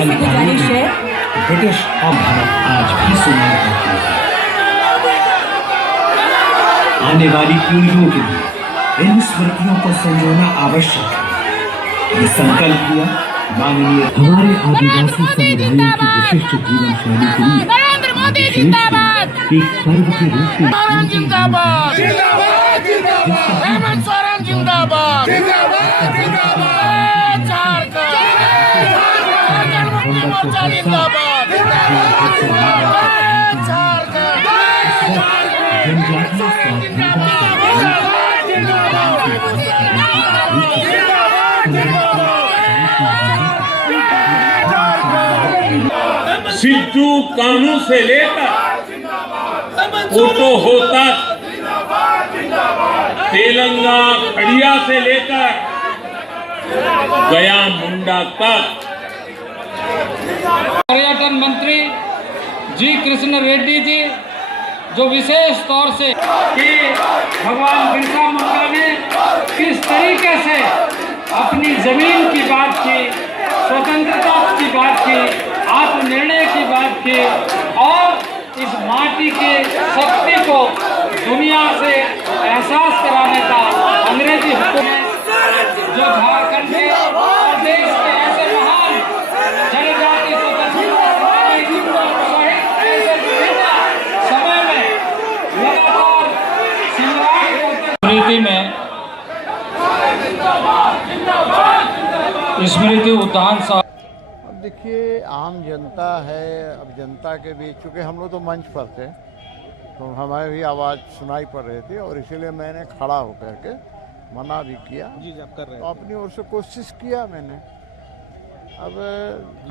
से गुजारिश है। ब्रिटिश अब आज भी सुनाई देती है। आने वाली पीढ़ियों के लिए इन स्मृतियों को संजोना आवश्यक है। ये संकल्प लिया माननीय हमारे आदिवासी समुदायों की विशिष्ट जीवन शैली के लिए नरेंद्र मोदी जिंदाबाद, एक पर्व के रूप में सोरेन जिंदाबाद, हेमंत सोरेन जिंदाबाद, झारखंड जनमुक्ति मोर्चा जिंदाबाद, सिद्धू कानू से लेकर फोटो होता तेलंगाना खड़िया से लेकर गया मुंडा तक। पर्यटन मंत्री जी कृष्ण रेड्डी जी जो विशेष तौर से कि भगवान बिरसा मुंडा ने किस तरीके से अपनी जमीन की बात की, स्वतंत्रता की बात की, आत्मनिर्णय की बात की और इस माटी की शक्ति को दुनिया से एहसास कराने का अंग्रेजी हुकूमत जो झारखंड के और देश के ऐसे महान जनजाति समय में लगातार स्मृति में स्मृति उद्यान सा। देखिए आम जनता है, अब जनता के बीच चूँकि हम लोग तो मंच पर थे तो हमारी भी आवाज़ सुनाई पड़ रही थी और इसीलिए मैंने खड़ा होकर के मना भी किया। जी आप कर रहे हैं तो अपनी ओर से कोशिश किया मैंने। अब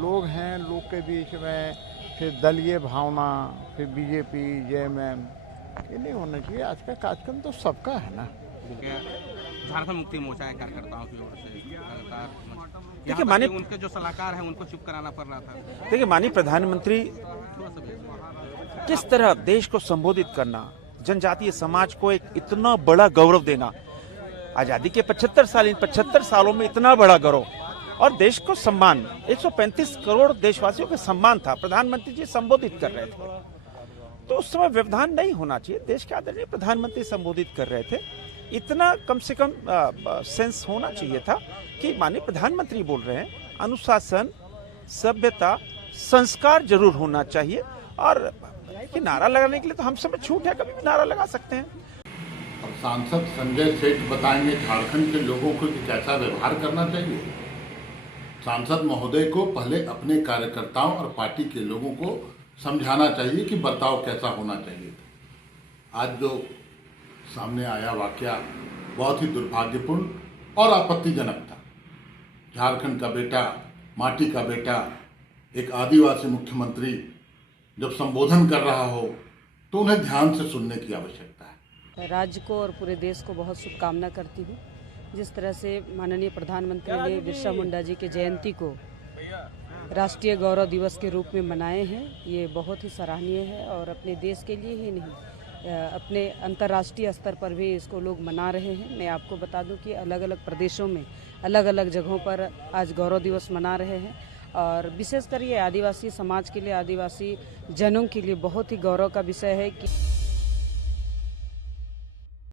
लोग हैं, लोग के बीच में फिर दलीय भावना, फिर बीजेपी जेएमएम, ये नहीं होना चाहिए। आज का कार्यक्रम तो सबका है ना। झारखंड मुक्ति मोर्चा के कार्यकर्ताओं की ओर से लगातार देखिए माननीय उनके जो सलाहकार हैं उनको चुप कराना पड़ रहा था। देखिए माननीय प्रधानमंत्री किस तरह देश को संबोधित करना, जनजातीय समाज को एक इतना बड़ा गौरव देना, आजादी के 75 साल, इन 75 सालों में इतना बड़ा गौरव और देश को सम्मान, 135 करोड़ देशवासियों का सम्मान था। प्रधानमंत्री जी संबोधित कर रहे थे तो उस समय व्यवधान नहीं होना चाहिए। देश के आदरणीय प्रधानमंत्री संबोधित कर रहे थे, इतना कम से कम सेंस होना चाहिए था कि माननीय प्रधानमंत्री बोल रहे हैं, अनुशासन, सभ्यता, संस्कार जरूर होना चाहिए। और कि नारा लगाने के लिए तो हम सब छूट है, कभी भी नारा लगा सकते हैं। अब सांसद संजय सेठ बताएंगे झारखंड के लोगों को कि कैसा व्यवहार करना चाहिए। सांसद महोदय को पहले अपने कार्यकर्ताओं और पार्टी के लोगों को समझाना चाहिए कि बर्ताव कैसा होना चाहिए। आज जो सामने आया वाकया बहुत ही दुर्भाग्यपूर्ण और आपत्तिजनक था। झारखंड का बेटा, माटी का बेटा, एक आदिवासी मुख्यमंत्री जब संबोधन कर रहा हो तो उन्हें ध्यान से सुनने की आवश्यकता है। राज्य को और पूरे देश को बहुत शुभकामना करती हूँ। जिस तरह से माननीय प्रधानमंत्री ने बिरसा मुंडा जी की जयंती को राष्ट्रीय गौरव दिवस के रूप में मनाए हैं, ये बहुत ही सराहनीय है और अपने देश के लिए ही नहीं, अपने अंतर्राष्ट्रीय स्तर पर भी इसको लोग मना रहे हैं। मैं आपको बता दूं कि अलग अलग प्रदेशों में अलग अलग जगहों पर आज गौरव दिवस मना रहे हैं और विशेषकर ये आदिवासी समाज के लिए, आदिवासी जनों के लिए बहुत ही गौरव का विषय है कि